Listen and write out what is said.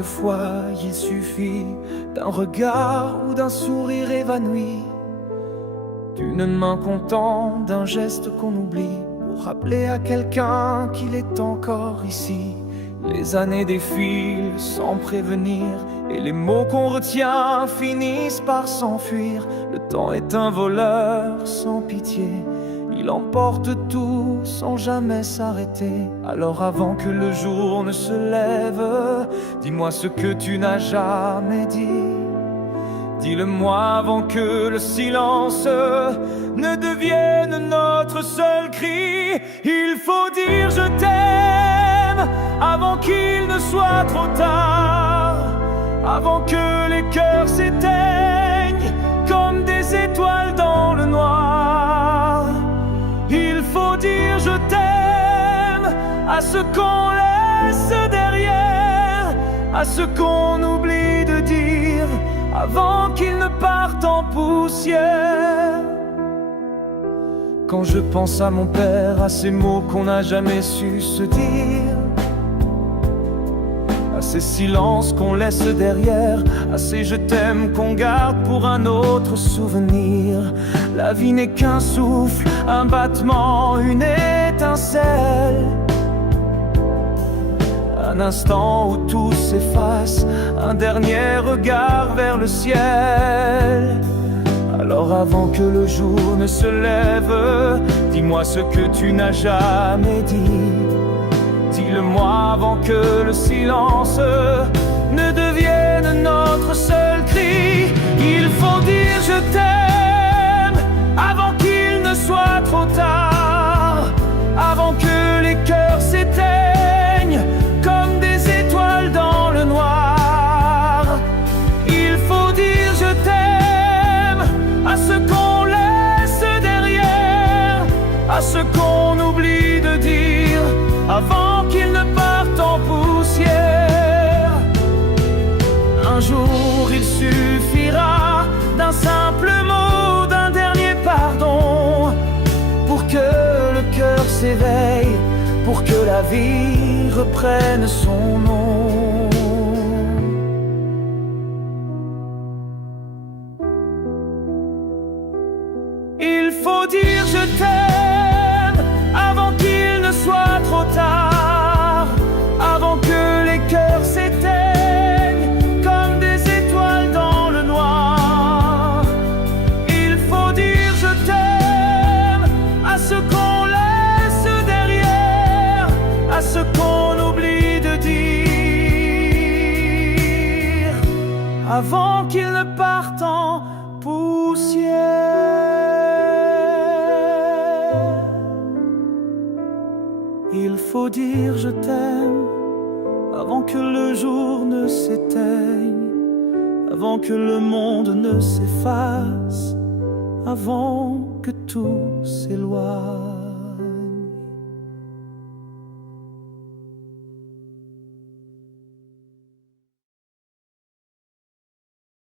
quelquefois il suffit d'un regard ou d'un sourire évanoui, d'une main qu'on tend, d'un geste qu'on oublie, pour rappeler à quelqu'un qu'il est encore ici. Les années défilent sans prévenir, et les mots qu'on retient finissent par s'enfuir. Le temps est un voleur sans pitié, il emporte tout sans jamais s'arrêter. Alors avant que le jour ne se lève, dis-moi ce que tu n'as jamais dit. Dis-le-moi avant que le silence ne devienne notre seul cri. Il faut dire je t'aime avant qu'il ne soit trop tard, avant que les cœurs s'éteignent comme des étoiles dans le noir. Il faut dire je t'aime à ce qu'on laisse derrière, à ce qu'on oublie de dire avant qu'il ne parte en poussière. Quand je pense à mon père, à ces mots qu'on n'a jamais su se dire, à ces silences qu'on laisse derrière, à ces je t'aime qu'on garde pour un autre souvenir. La vie n'est qu'un souffle, un battement, une étincelle, un instant où tout s'efface, un dernier regard vers le ciel. Alors avant que le jour ne se lève, dis-moi ce que tu n'as jamais dit. Dis-le-moi avant que le silence ne devienne notre seul cri. Il faut dire je t'aime avant qu'il ne soit trop tard, avant que les cœurs s'éteignent comme des étoiles dans le noir. Il faut dire je t'aime à ce qu'on laisse derrière, à ce qu'on oublie de dire avant qu'il ne parte en poussière. Un jour il suffira d'un simple mot, d'un dernier pardon, pour que le cœur s'éveille, pour que la vie reprenne son nom. Il faut dire je t'aime avant qu'il ne soit trop tard, avant que les cœurs s'éteignent comme des étoiles dans le noir. Il faut dire je t'aime à ce qu'on laisse derrière, à ce qu'on oublie de dire avant qu'il ne parte en poussière. Il faut dire je t'aime avant que le jour ne s'éteigne, avant que le monde ne s'efface, avant que tout s'éloigne.